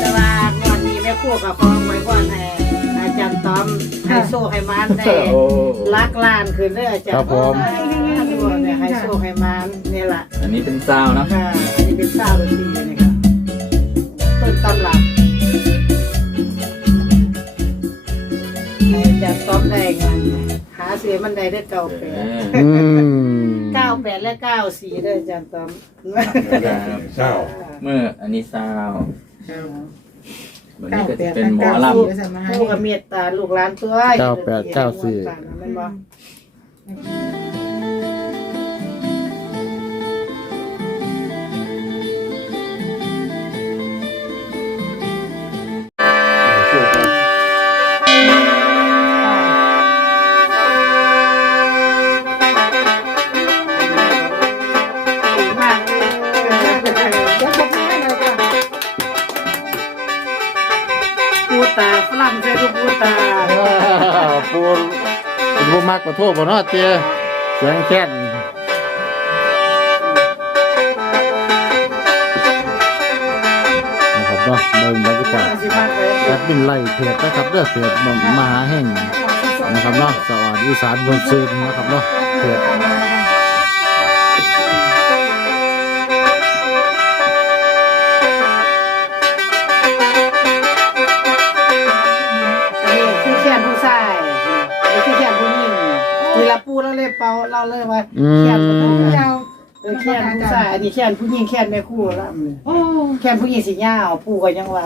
แต่ว่างวดนี้แม่ครู่กับคองไว้ก่อนให้อาจารย์ต้อมให้โซ่ให้มันได้โอ้ลักล้านขึ้นเด้ออาจารย์ครับผมเนี่ยให้โซ่ให้มันนี่ล่ะอันนี้เป็นซาวน์เนอะค่ะอันนี้เป็นซาวดนตรีนะครับต้นตำรับให้อาจารย์ต้อมได้เงินหาเสียมันได้ได้เก้าแปเอดออืมเก้า แปดและเก้าสี่เด้ออาจารย์ต้อมเศร้าเมื่ออันนี้ซาวน์วันนี้ก็จะ98เป็นหมอล94สมาให้ผู้กับเมตตาลูกหลานตัวเก้าแปดเก้าสี่ แม่นบ่ มากกว่าทั่วบ่เนาะเตี้ยเสียงแค้นนะครับเนาะเบิ่งบรรยากาศสิมากเลยแอดมินไล่เพจนะครับเด้อเพจมหาแห่งนะครับเนาะสวัสดีสารบนซูนนะครับเนาะเพจ เราเลยเป่าเราเลยว่าอืแขนผู้มชายเออแขนผู้ชายอันนี้แขนผู้หญิงแขนแม่คู่ละอันนี้โอ้แขนผู้หญิงสิยาวปูก็ยังว่า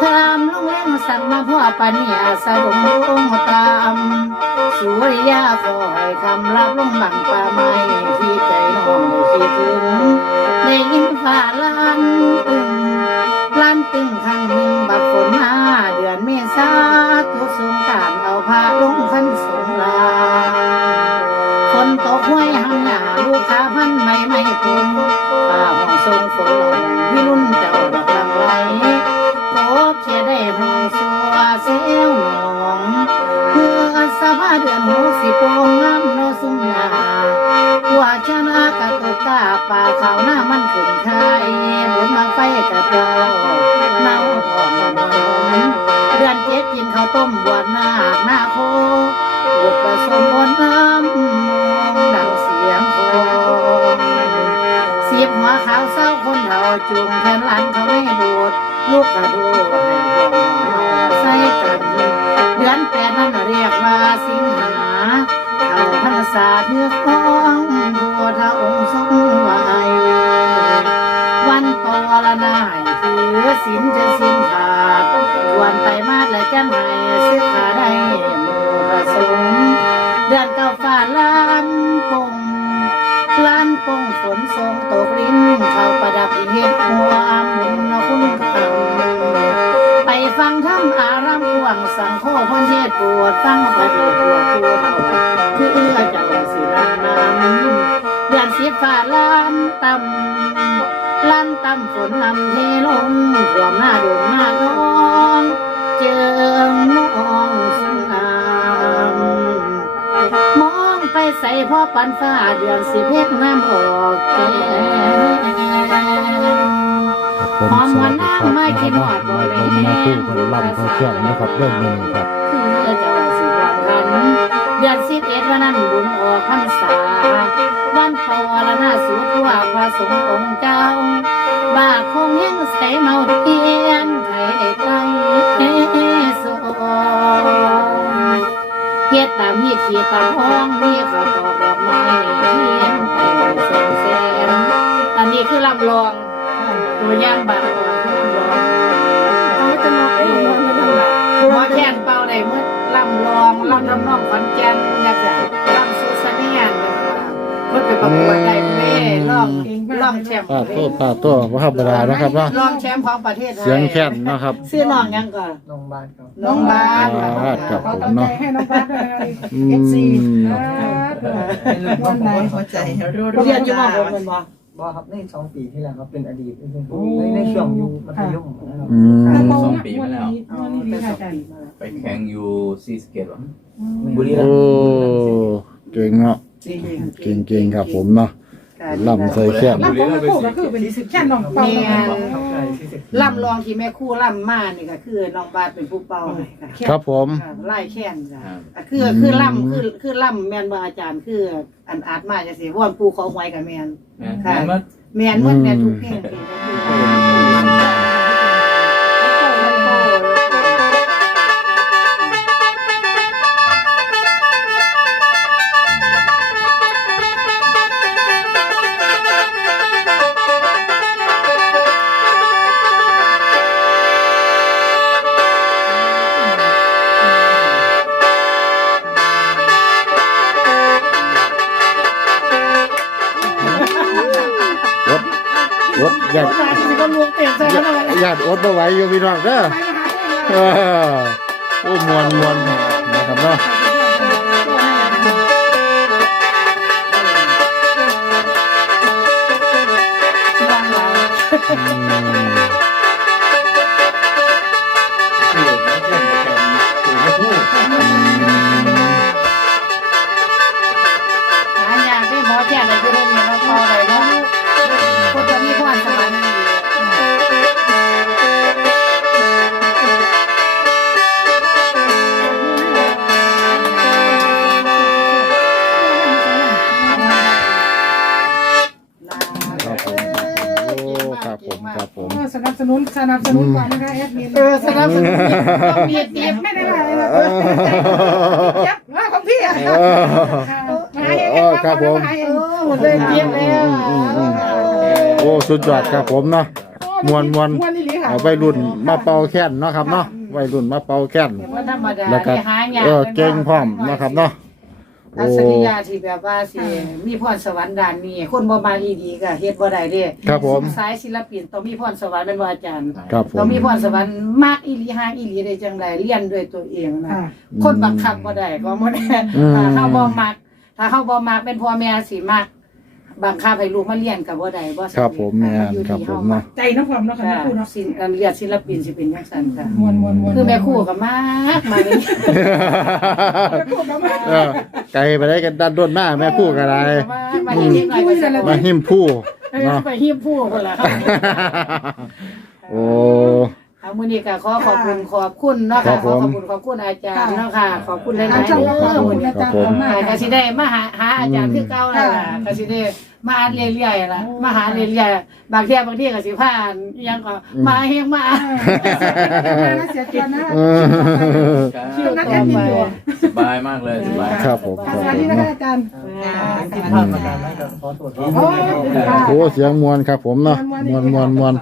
คามลุงแรงสั่งมาพ่อปัญญาสะดงลงตามสุริยาคอยคำรับลงบังป่าไม้ที่ใจน้องคิดถึงได้ยินฝ่าลันตึงลันตึงครั้งหนึ่งบัดฝนมาเดือนเมษาตุกสงการเอาผ้าลงคันสงลาฝนตกห้วยหำหนาลูกค้าพันไม่ไม่ปุมฝ่าห้องทรงฝนลงพี่รุ่นเจ้าดอก ลำไรโคบเชได้ห้องสัวเซลหนองเอสภาเดือนหกสิบโปงงามโนสุมยาหัวชนะกะตกตาป่าขาวหน้ามันขึ้นไทยบุญบางไฟกะเตาเน่าพร้อมมนเดือนเจ็ดกินข้าวต้มบวชนาคหน้าโคบวชผสมบนน้ำมองดังเสียงโคงสีบหัวขาวเศร้า เฒ่าจุงแทนหลานเขาไม่บูดลูกกระโดดให้พ่อใส่กันเดือนแปดนั่นเรียกว่าสิงหาเขาพรรษาเนื้อของบัวทะองค์ทรงไว้วันปรณาให้ถือสินจะสินขาดวันไตมาสและจังให้ซื้อขาได้มูประสงเดือนเก้าฟ้าลานปง ล้านปงฝนทรงตกรินเข้าประดับเฮ็ดหัวอามุนนคุณคำไปฟังธรรมอารามกวางสังโฆพนเทศปวดฟังประเดชปวดปวดเอาคือเอื้อจ้าสิรานามเดือนสิฟ้าล้านต่ำล้านต่ำฝนนำเทลงท่วมหน้าดวงหน้าน้องเจิงน้อง ใส่พ่อปันฟ้าเดือนสิเพกน้ำออกแก่ผมหอมสวัสนดีน้ำครับไม่คิดหอดบ่เลผยมมาคู่คนลำคนเชื่อมนะครับเรื่องนี้ครับคือจะว่าสิวันกันเดือนสิบเอ็ดวันนั้นบุญออกพรรษาวันปวารณาสุดว่าพระสงฆ์องค์เจ้า บาคงยังใส่เมาเทียนได้ไกลสองเฮ็ดตา ขีดตาห้องมีข้าวตอกดอกไม้เทียนไปสองแสนอันนี้คือลำลองตัวย่างบางตัวคือลำลองเอาไว้จะลองให้ลองให้ลองหมอแคนเป่าได้เมื่อลำลองลำน้ำน้องขอนแก่นอยากจะลำซูซาเนียนเพิ่นไปประกวดได้ เม่ร้องร้องแชมป์ป้าโตป้าโตบ่ธรรมดานะครับเนาะร้องแชมป์ของประเทศไทยเสียงแค้นเนาะครับชื่อน้องหยังก่อนน้องบ้านครับน้องบาสบาสครับขอตั้งใจให้น้องบ้านด้วยนะอืเอฟซีมเป็นลูกน้องของหัวใจรัวเรียนอยู่ม .6 แม่นบ่บ่ครับในสองปีที่แล้วครับเป็นอดีตเป็นครูในในช่วงอยู่มัธยมนะครับอืม สองปีมาแล้ว วันนี้ดีค่ะอาจารย์ไปแข่งอยู่ซีสะเกตวะบุรีรัโอ้มย์เก่งเนาะเก่งเก่งๆครับผมเนาะ ล่ำใส่แค้นรับของแม่คู่ก็คือเป็นแค่น้องเป่าครับใช่ที่สิบลำลองที่แม่ครู่ลำมานี่ก็คือน้องบาสเป็นผู้เป่าให้ค่ะครับผม ค่ะไล่แค้นค่ะอะคือคือล่ำคือคือล่ำแมนบ่อาจารย์คืออันอาจมาจังซี่ว่อนปูเขาหวยกับแมนแม่นแม่นว่า แมนหมดแมนทุกเพลงที่แม่ครู อดญาติมาที่ก็ลวงเต็มใส่กันแล้วญาติอดบ่ไหวอยู่พี่น้องเด้อเออโอ้มวนมวนนะครับเนาะอืม นับสนุนสนับสนุนก่อนนะคะแอดมินเออสนับสนุนต้องมีเตรียมไม่ได้ว่าอะไรนะยับว่าของพี่อะเออเออครับผม เออหมดเลยเตรียมแล้วโอ้สุดยอดครับผมเนาะ มวนมวน มวนนี่หลีค่ะเอาไปรุ่นมาเป่าแค้นเนาะครับเนาะวัยรุ่นมาเป่าแค้นว่าธรรมดาแล้วก็ที่หายากเออเก่งพร้อมเนาะครับเนาะ อัโอ้ศริยะที่แบบว่าสิมีพรสวรรค์ด้านนี้คนบ่มาอีดีก็เฮ็ดบ่ได้เด้ครับผมสายศิลปินต้องมีพรสวรรค์เป็นว่าอาจารย์ครับผมต้องมีพรสวรรค์มากอีหลีหางอีหลีได้จังไดเรียนด้วยตัวเองนะค่ะคนบังคับบ่ได้ก็บ่ได้อืมถ้าเฮาบ่มักถ้าเฮาบ่มักเป็นพ่อแม่สิมัก บังคับให้ลูกมาเรียนก็บ่ได้บ่สำเจครับผมแม่นอยู่ครับที่ผเฮามเนาะ ใจน้ำความเนาะค่ะค่ะแม่ครูเนาะศิลป์อันเรียนศิลปินสิเป็นจังซั่นค่ะมวนมวนมวนคือแม่ครูก็มากมาเลยแม่ครูก็มาเออไกลไปได้กันด้านด้นหน้าแม่คู่กันไรมาเรียนนิดหน่อยก็จะมาหิมผู้เนาะเนาะไปหิ้มผู้คนละครับโอ้เอามื้อนี้ก็ขอขอบคุณขอบคุณเนาะครัค่ะบขผอมขอบคุณขอบคุณอาจารย์เนาะค่ะขอบคุณหลายทางๆช่องเด้ก็ขอบอคุณอาจารย์ขอบมากก็สิได้มาหาหาอาจารย์คือเก่าแล้วล่ะก็สิได้ มาอ่านเรื่อยๆล่ะมาหาเรื่อยๆบางเที่ยบางที่ก็สิพาอันอิหยังก็มาเฮงมาเสียตัวนะเออคิวต่อไปสบายมากเลยสบายครับผมสวัสดีนะคะอาจารย์ที่พลาดประการนั้นก็ขอโทษโอ้ยโอ้เสียงมวนครับผมเนาะมวนมวนมวน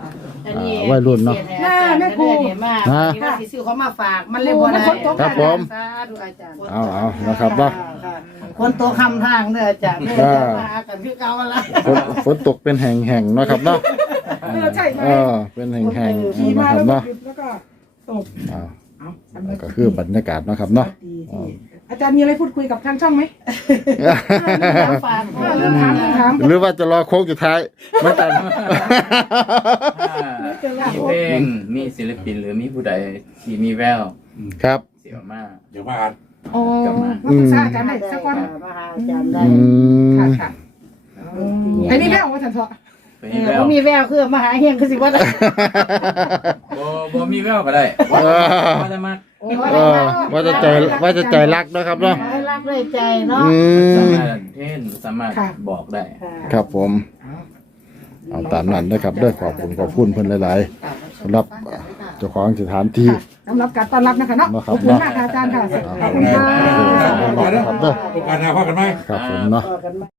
อันนี้อ่าวัยรุ่นเนาะหน้าแม่ครูมาฮะที่ว่าสิซื้อเขามาฝากมันเลยบ่ได้ครับผม สาธุอาจารย์ เอาเอานะครับเนาะ ค่ะ คนโตคำทางเด้ออาจารย์เด้ออ่ามาหากันคือเก่าละฝนฝนตกเป็นแห่งแห่งๆเนาะครับเนาะเออใช่ไหมเออเป็นแห่งแห่งๆขี่นะมาครับแล้วก็เนาะหยุดแล้วก็ตกเอาเอาสำเร็จก็คือบรรยากาศเนาะครับเนาะ ดีที่อาจารย์มีอะไรพูดคุยกับทางช่องไหมฝากเออเรื่องถามเรื่องถามหรือว่าจะรอโค้งสุดท้ายเหมือนกันมีเพลงมีศิลปินหรือมีผู้ใดที่มีแววครับ เสียวมากเดี๋ยวมาอ่าน โอ้มาปรึกษาอาจารย์ได้สักวันมาหาอาจารย์ได้อืมค่ะค่ะไอ้นี่แม่ของว่าฉันเถอะไปเอมีอแววบ่มีแววคือมาหาเฮงคือสิว่าได้บ่บ่มีแววก็ได้เออว่าแต่มากเออว่าจะใจว่าจะใจรักเนาะครับเนาะให้รักกด้วยใจเนาะอืสาม มารถเทนสามารถบอกได้ ครับผมเอาตามนั้นนะครับเด้อขอบคุณขอบคุณเพิ่นหลาย ๆสำหรับ เจ้าของสถานที่สำหรับการต้อนรับนะคะเนาะเนาะคขรับอบคุณมากค่ะอาจารย์ค่ะขอบคุณค่ะครับเด้อโอกาสหน้าพบกันไหม ครับผมเนาะต่อกันมา